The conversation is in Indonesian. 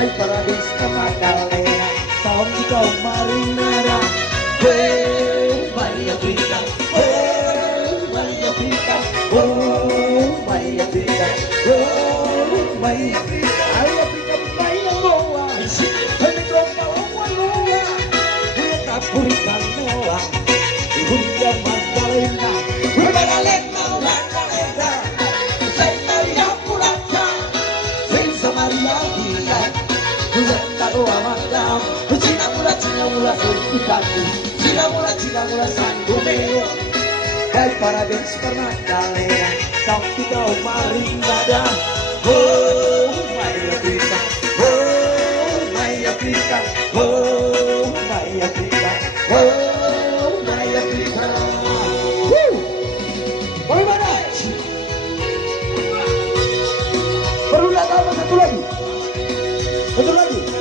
Vai parabéns pra uma galera, salve da marinara. Vai África, vai África, vai África, vai África. Ai África, vai Angola, vai me trompa uma lua, vai África, Angola, Ibunya Magdalena, Magdalena, Magdalena, Saint Maria Purata, Saint Samaria Dia, Tado Amadam, Cina mula Sultanu, Cina mula Sandomeo. Vai parabéns pra Magdalena, salve da marinada. Oh, vai África, oh, vai África, oh, vai África, oh, vai África. Bagaimana? Perlu tambah satu lagi? Satu lagi?